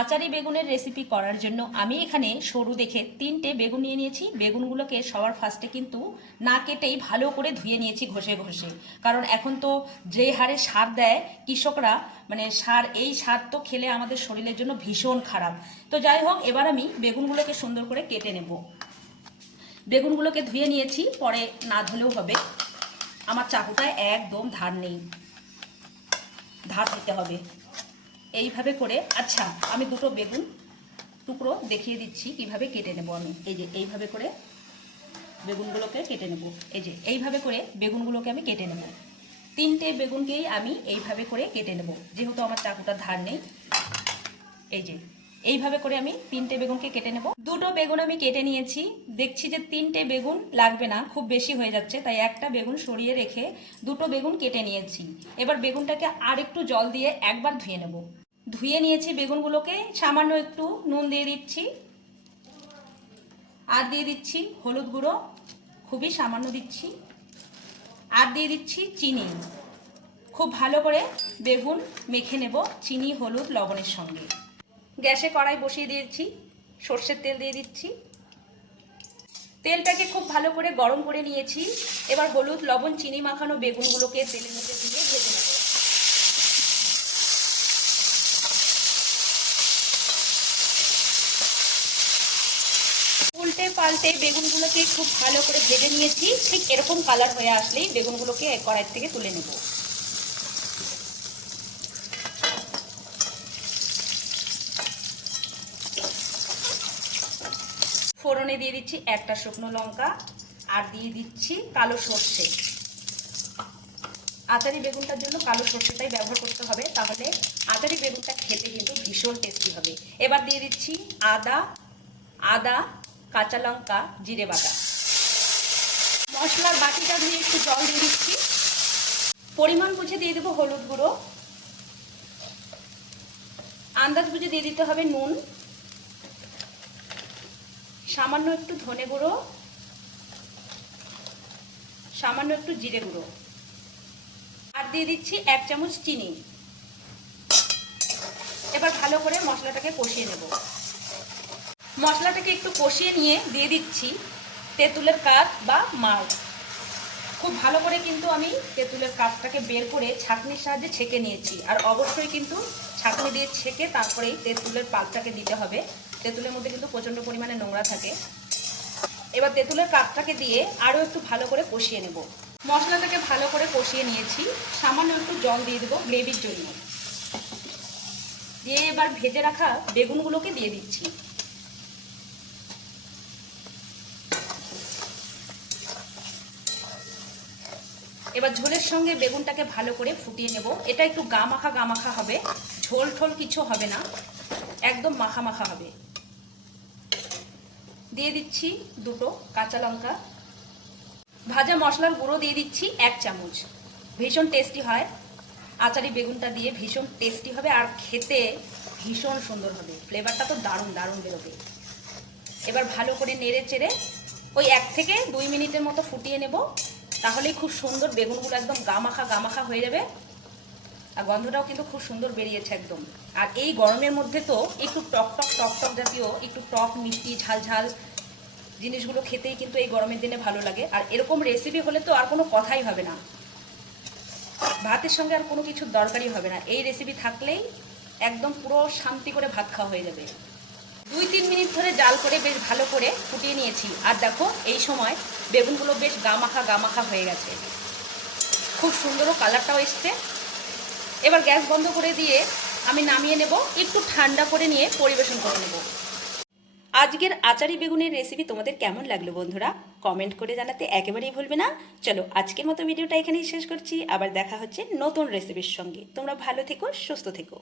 আচারি বেগুনের রেসিপি করার জন্য আমি এখানে সরু দেখে 3টে বেগুন নিয়ে নিয়েছি। বেগুনগুলোকে সবার ফার্স্টে কিন্তু না কেটেই ভালো করে ধুয়ে নিয়েছি ঘষে ঘষে, কারণ এখন তো যে হারে সার দেয় কৃষকরা, মানে এই সার তো খেলে আমাদের শরীরের জন্য ভীষণ খারাপ। তো যাই হোক, এবার আমি বেগুনগুলোকে সুন্দর করে কেটে নেব। বেগুনগুলোকে ধুয়ে নিয়েছি, পরে না ধুলেও হবে। আমার চাকুটায় একদম ধার নেই, ধার দিতে হবে এইভাবে করে। আচ্ছা, আমি দুটো বেগুন টুকরো দেখিয়ে দিচ্ছি কিভাবে কেটে নেব। আমি এই যে এইভাবে করে বেগুনগুলোকে কেটে নেব। এই যে এইভাবে করে বেগুনগুলোকে আমি কেটে নেব। 3টে বেগুনকেই আমি এইভাবে করে কেটে নেব, যেহেতু আমার চাকুটা ধার নেই। এই যে এইভাবে করে আমি 3টে বেগুনকে কেটে নেব। দুটো বেগুন আমি কেটে নিয়েছি। দেখছি যে 3টে বেগুন লাগবে না, খুব বেশি হয়ে যাচ্ছে, তাই একটা বেগুন সরিয়ে রেখে দুটো বেগুন কেটে নিয়েছি। এবার বেগুনটাকে আর একটু জল দিয়ে একবার ধুয়ে নেব। ধুয়ে নিয়েছি বেগুনগুলোকে, সামান্য একটু নুন দিয়ে দিচ্ছি, আর দিয়ে দিচ্ছি হলুদ গুঁড়ো, খুবই সামান্য দিচ্ছি, আর দিয়ে দিচ্ছি চিনি। খুব ভালো করে বেগুন মেখে নেব চিনি, হলুদ, লবণের সঙ্গে। গ্যাসে কড়াই বসিয়ে দিয়েছি, সর্ষের তেল দিয়ে দিচ্ছি। তেলটাকে খুব ভালো করে গরম করে নিয়েছি। এবার হলুদ, লবণ, চিনি মাখানো বেগুনগুলোকে তেলের মধ্যে দিয়ে ভেজে নেব। উল্টে পাল্টে বেগুনগুলোকে খুব ভালো করে ভেজে নিয়েছি। ঠিক এরকম কালার হয়ে আসলেই বেগুনগুলোকে কড়াই থেকে তুলে নেব। ফোড়নে দিয়ে দিচ্ছি একটা শুকনো লঙ্কা, আর দিয়ে দিচ্ছি কালো সর্ষে। আচারি বেগুনটার জন্য কালো সর্ষেটাই ব্যবহার করতে হবে, তাহলে আচারি বেগুনটা খেতে কিন্তু ভীষণ টেস্টি হবে। এবার দিয়ে দিচ্ছি আদা, কাঁচা লঙ্কা, জিরে বাটা। মশলার বাটিটা ধুয়ে একটু জল দিয়ে দিচ্ছি। পরিমাণ বুঝে দিয়ে দেবো হলুদ গুঁড়ো, আন্দাজ বুঝে দিয়ে দিতে হবে নুন, সামান্য একটু ধনে গুঁড়ো, সামান্য একটু জিরে গুঁড়ো, আর দিয়ে দিচ্ছি 1 চামচ চিনি। এবার ভালো করে মশলাটাকে কষিয়ে নেব। মশলাটাকে একটু কষিয়ে নিয়ে দিয়ে দিচ্ছি তেঁতুলের কাঠ বা মাড়। খুব ভালো করে কিন্তু আমি তেঁতুলের কাঠটাকে বের করে ছাঁকনির সাহায্যে ছেঁকে নিয়েছি, আর অবশ্যই কিন্তু ছাঁকনি দিয়ে ছেঁকে তারপরেই তেঁতুলের পাল্পটাকে দিতে হবে। তেঁতুলের মধ্যে কিন্তু প্রচণ্ড পরিমাণে নোংরা থাকে। এবার তেঁতুলের কাঠটাকে দিয়ে আরও একটু ভালো করে কষিয়ে নেব। মশলাটাকে ভালো করে কষিয়ে নিয়েছি, সামান্য একটু জল দিয়ে দেবো গ্রেভির জন্য। দিয়ে এবার ভেজে রাখা বেগুনগুলোকে দিয়ে দিচ্ছি। এবার ঝোলের সঙ্গে বেগুনটাকে ভালো করে ফুটিয়ে নেব। এটা একটু গা মাখা হবে, ঝোল ঠোল কিছু হবে না, একদম মাখা মাখা হবে। দিয়ে দিচ্ছি দুটো কাঁচা লঙ্কা। ভাজা মশলার গুঁড়ো দিয়ে দিচ্ছি 1 চামচ। ভীষণ টেস্টি হয়, আচারি বেগুনটা দিয়ে ভীষণ টেস্টি হবে, আর খেতে ভীষণ সুন্দর হবে। ফ্লেভারটা তো দারুণ দারুণ বেরোবে। এবার ভালো করে নেড়ে চেড়ে ওই 1 থেকে 2 মিনিটের মতো ফুটিয়ে নেব, তাহলেই খুব সুন্দর বেগুনগুলো একদম গা মাখা হয়ে যাবে। আর গন্ধটাও কিন্তু খুব সুন্দর বেরিয়েছে একদম। আর এই গরমের মধ্যে তো একটু টক জাতীয়, একটু টক মিষ্টি ঝাল ঝাল জিনিসগুলো খেতেই কিন্তু এই গরমের দিনে ভালো লাগে। আর এরকম রেসিপি হলে তো আর কোনো কথাই হবে না, ভাতের সঙ্গে আর কোনো কিছুর দরকারই হবে না। এই রেসিপি থাকলেই একদম পুরো শান্তি করে ভাত খাওয়া হয়ে যাবে। 2-3 মিনিট ধরে জাল করে বেশ ভালো করে ফুটিয়ে নিয়েছি। আর দেখো, এই সময় বেগুনগুলো বেশ গা মাখা হয়ে গেছে, খুব সুন্দরও কালারটাও এসছে। এবার গ্যাস বন্ধ করে দিয়ে আমি নামিয়ে নেব, একটু ঠান্ডা করে নিয়ে পরিবেশন করে নেব। আজকের আচারি বেগুনের রেসিপি তোমাদের কেমন লাগলো বন্ধুরা, কমেন্ট করে জানাতে একেবারেই ভুলবে না। চলো, আজকের মতো ভিডিওটা এখানেই শেষ করছি। আবার দেখা হচ্ছে নতুন রেসিপির সঙ্গে। তোমরা ভালো থেকো, সুস্থ থেকো।